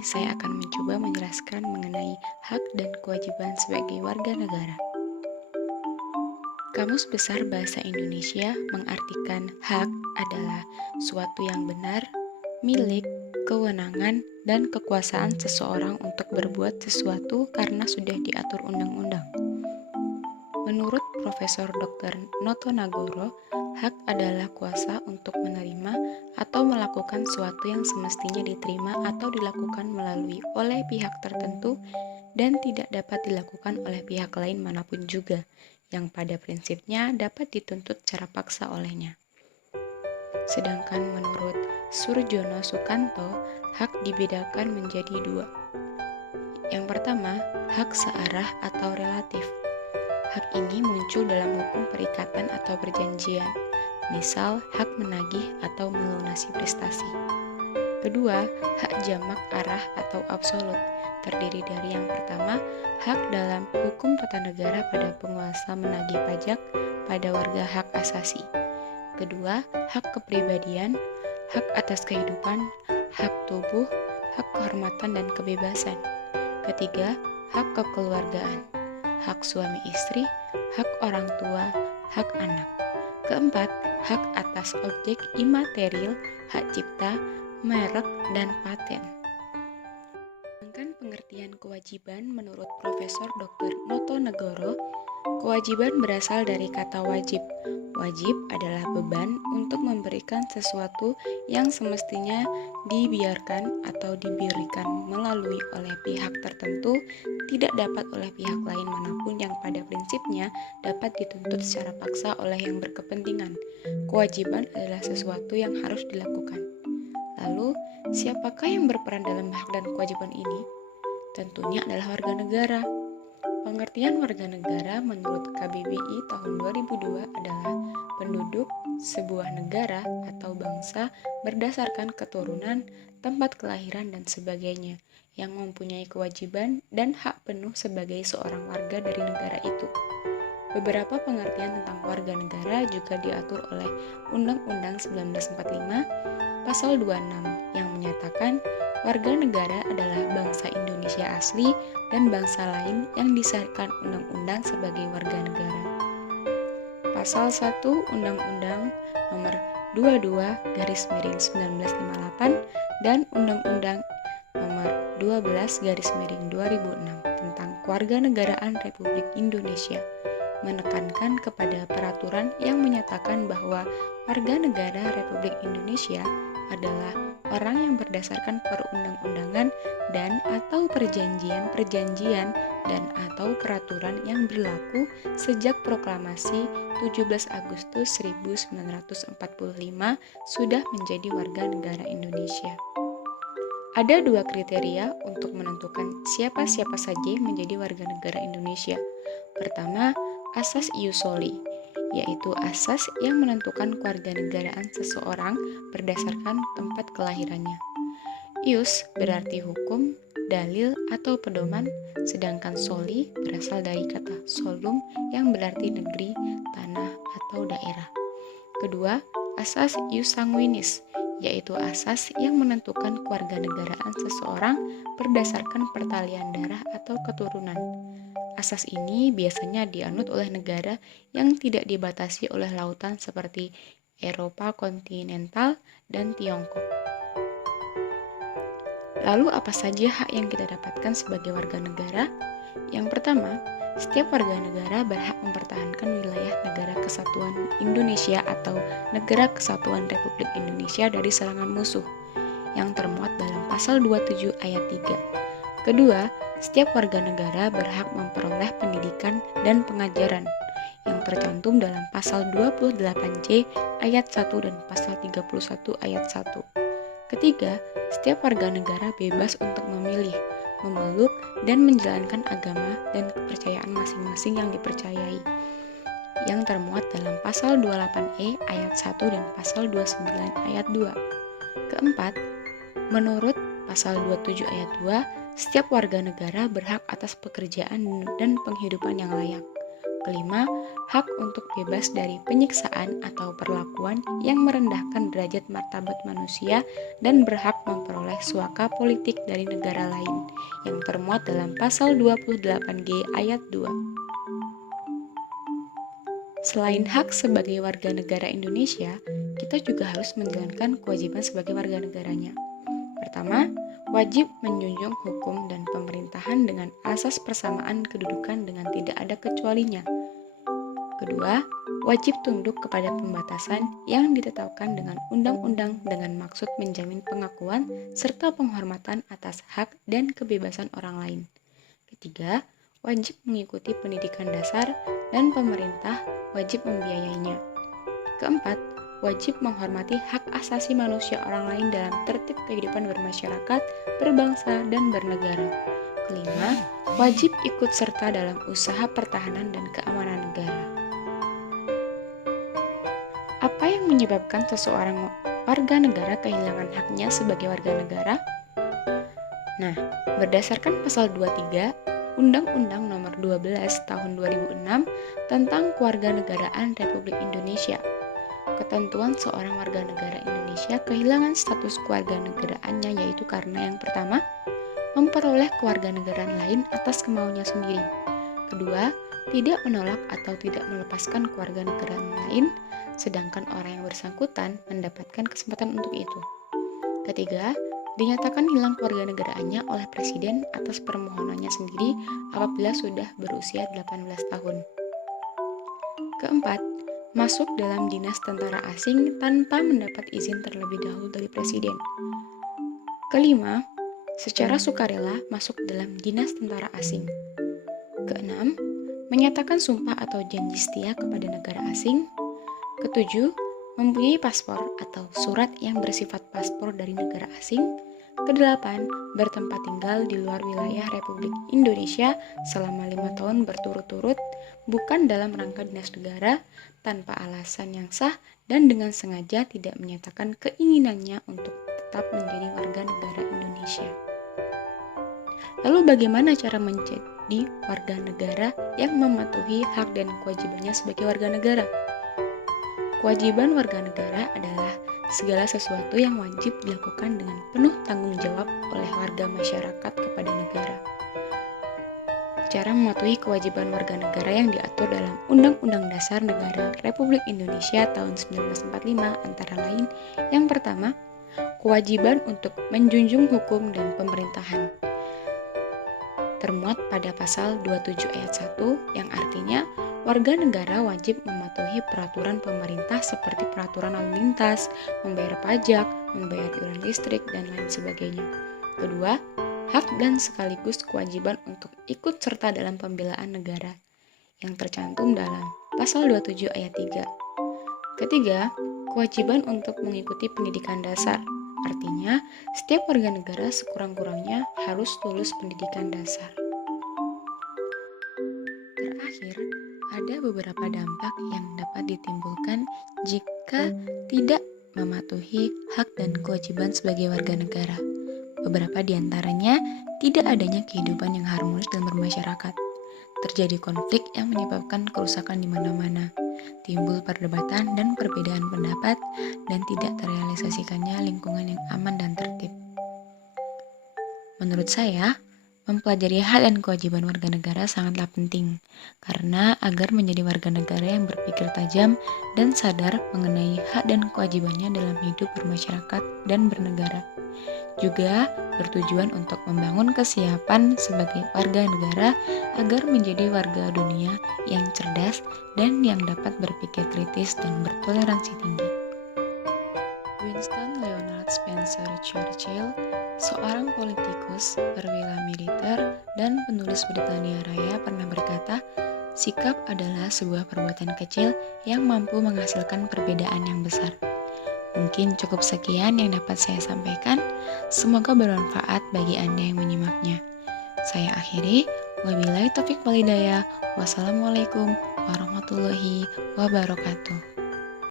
ini saya akan mencoba menjelaskan mengenai hak dan kewajiban sebagai warga negara. Kamus Besar Bahasa Indonesia mengartikan hak adalah suatu yang benar, milik, kewenangan, dan kekuasaan seseorang untuk berbuat sesuatu karena sudah diatur undang-undang. Menurut Profesor Dr. Noto Nagoro, hak adalah kuasa untuk menerima atau melakukan sesuatu yang semestinya diterima atau dilakukan melalui oleh pihak tertentu dan tidak dapat dilakukan oleh pihak lain manapun juga, yang pada prinsipnya dapat dituntut secara paksa olehnya. Sedangkan menurut Surjono Sukanto, hak dibedakan menjadi dua. Yang pertama, hak searah atau relatif. Hak ini muncul dalam hukum perikatan atau perjanjian, misal hak menagih atau melunasi prestasi. Kedua, hak jamak arah atau absolut, terdiri dari yang pertama, hak dalam hukum tata negara pada penguasa menagih pajak pada warga hak asasi. Kedua, hak kepribadian, hak atas kehidupan, hak tubuh, hak kehormatan dan kebebasan. Ketiga, hak kekeluargaan, hak suami istri, hak orang tua, hak anak. Keempat, hak atas objek imaterial, hak cipta, merek, dan paten. Sedangkan pengertian kewajiban menurut Profesor Dr. Noto Nagoro, kewajiban berasal dari kata wajib. Wajib adalah beban untuk memberikan sesuatu yang semestinya dibiarkan atau diberikan melalui oleh pihak tertentu, tidak dapat oleh pihak lain manapun yang pada prinsipnya dapat dituntut secara paksa oleh yang berkepentingan. Kewajiban adalah sesuatu yang harus dilakukan. Lalu, siapakah yang berperan dalam hak dan kewajiban ini? Tentunya adalah warga negara. Pengertian warga negara menurut KBBI tahun 2002 adalah penduduk sebuah negara atau bangsa berdasarkan keturunan, tempat kelahiran, dan sebagainya, yang mempunyai kewajiban dan hak penuh sebagai seorang warga dari negara itu. Beberapa pengertian tentang warga negara juga diatur oleh Undang-Undang 1945 Pasal 26 yang menyatakan warga negara adalah bangsa Indonesia asli dan bangsa lain yang disahkan undang-undang sebagai warga negara. Pasal 1 Undang-Undang Nomor 22/1958 dan Undang-Undang Nomor 12/2006 tentang Kewarganegaraan Republik Indonesia menekankan kepada peraturan yang menyatakan bahwa warga negara Republik Indonesia adalah orang yang berdasarkan perundang-undangan dan atau perjanjian-perjanjian dan atau peraturan yang berlaku sejak proklamasi 17 Agustus 1945 sudah menjadi warga negara Indonesia. Ada dua kriteria untuk menentukan siapa-siapa saja menjadi warga negara Indonesia. Pertama, asas ius soli, yaitu asas yang menentukan kewarganegaraan seseorang berdasarkan tempat kelahirannya. Ius berarti hukum, dalil, atau pedoman, sedangkan soli berasal dari kata solum yang berarti negeri, tanah, atau daerah. Kedua, asas ius sanguinis, yaitu asas yang menentukan kewarganegaraan seseorang berdasarkan pertalian darah atau keturunan. Asas ini biasanya dianut oleh negara yang tidak dibatasi oleh lautan seperti Eropa kontinental dan Tiongkok. Lalu apa saja hak yang kita dapatkan sebagai warga negara? Yang pertama, setiap warga negara berhak mempertahankan wilayah Negara Kesatuan Indonesia atau Negara Kesatuan Republik Indonesia dari serangan musuh, yang termuat dalam Pasal 27 Ayat 3. Kedua, setiap warga negara berhak memperoleh pendidikan dan pengajaran yang tercantum dalam Pasal 28C Ayat 1 dan Pasal 31 Ayat 1. Ketiga, setiap warga negara bebas untuk memilih, memeluk, dan menjalankan agama dan kepercayaan masing-masing yang dipercayai, yang termuat dalam Pasal 28E Ayat 1 dan Pasal 29 Ayat 2. Keempat, menurut Pasal 27 Ayat 2, setiap warga negara berhak atas pekerjaan dan penghidupan yang layak. Kelima, hak untuk bebas dari penyiksaan atau perlakuan yang merendahkan derajat martabat manusia dan berhak memperoleh memperoleh suaka politik dari negara lain yang termuat dalam pasal 28G ayat 2. Selain hak sebagai warga negara Indonesia, kita juga harus menjalankan kewajiban sebagai warga negaranya. Pertama, wajib menjunjung hukum dan pemerintahan dengan asas persamaan kedudukan dengan tidak ada kecualinya. Kedua, wajib tunduk kepada pembatasan yang ditetapkan dengan undang-undang dengan maksud menjamin pengakuan serta penghormatan atas hak dan kebebasan orang lain. Ketiga, wajib mengikuti pendidikan dasar dan pemerintah wajib membiayainya. Keempat, wajib menghormati hak asasi manusia orang lain dalam tertib kehidupan bermasyarakat, berbangsa, dan bernegara. Kelima, wajib ikut serta dalam usaha pertahanan dan keamanan negara. Apa yang menyebabkan seseorang warga negara kehilangan haknya sebagai warga negara? Nah, berdasarkan pasal 23 Undang-Undang Nomor 12 Tahun 2006 tentang Kewarganegaraan Republik Indonesia, ketentuan seorang warga negara Indonesia kehilangan status kewarganegaraannya yaitu karena yang pertama, memperoleh kewarganegaraan lain atas kemauannya sendiri. Kedua, tidak menolak atau tidak melepaskan kewarganegaraan lain, sedangkan orang yang bersangkutan mendapatkan kesempatan untuk itu. Ketiga, dinyatakan hilang kewarganegaraannya oleh presiden atas permohonannya sendiri apabila sudah berusia 18 tahun. Keempat, masuk dalam dinas tentara asing tanpa mendapat izin terlebih dahulu dari presiden. Kelima, secara sukarela masuk dalam dinas tentara asing. Keenam, menyatakan sumpah atau janji setia kepada negara asing. Ketujuh, mempunyai paspor atau surat yang bersifat paspor dari negara asing. Kedelapan, bertempat tinggal di luar wilayah Republik Indonesia selama 5 tahun berturut-turut, bukan dalam rangka dinas negara, tanpa alasan yang sah dan dengan sengaja tidak menyatakan keinginannya untuk tetap menjadi warga negara Indonesia. Lalu bagaimana cara menjadi warga negara yang mematuhi hak dan kewajibannya sebagai warga negara? Kewajiban warga negara adalah segala sesuatu yang wajib dilakukan dengan penuh tanggung jawab oleh warga masyarakat kepada negara. Cara mematuhi kewajiban warga negara yang diatur dalam Undang-Undang Dasar Negara Republik Indonesia tahun 1945 antara lain, yang pertama, kewajiban untuk menjunjung hukum dan pemerintahan. Termuat pada pasal 27 ayat 1 yang artinya warga negara wajib mematuhi peraturan pemerintah seperti peraturan lalu lintas, membayar pajak, membayar iuran listrik, dan lain sebagainya. Kedua, hak dan sekaligus kewajiban untuk ikut serta dalam pembelaan negara yang tercantum dalam pasal 27 ayat 3. Ketiga, kewajiban untuk mengikuti pendidikan dasar. Artinya, setiap warga negara sekurang-kurangnya harus lulus pendidikan dasar. Terakhir, ada beberapa dampak yang dapat ditimbulkan jika tidak mematuhi hak dan kewajiban sebagai warga negara. Beberapa di antaranya tidak adanya kehidupan yang harmonis dalam bermasyarakat. Terjadi konflik yang menyebabkan kerusakan di mana-mana. Timbul perdebatan dan perbedaan pendapat dan tidak terrealisasikannya lingkungan yang aman dan tertib. Menurut saya, mempelajari hak dan kewajiban warga negara sangatlah penting, karena agar menjadi warga negara yang berpikir tajam dan sadar mengenai hak dan kewajibannya dalam hidup bermasyarakat dan bernegara. Juga bertujuan untuk membangun kesiapan sebagai warga negara agar menjadi warga dunia yang cerdas dan yang dapat berpikir kritis dan bertoleransi tinggi. Winston Leonard Spencer Churchill, seorang politikus, perwira militer, dan penulis Britania Raya pernah berkata, sikap adalah sebuah perbuatan kecil yang mampu menghasilkan perbedaan yang besar. Mungkin cukup sekian yang dapat saya sampaikan. Semoga bermanfaat bagi Anda yang menyimaknya. Saya akhiri. Wabillahi taufiq wal hidayah. Wassalamualaikum warahmatullahi wabarakatuh.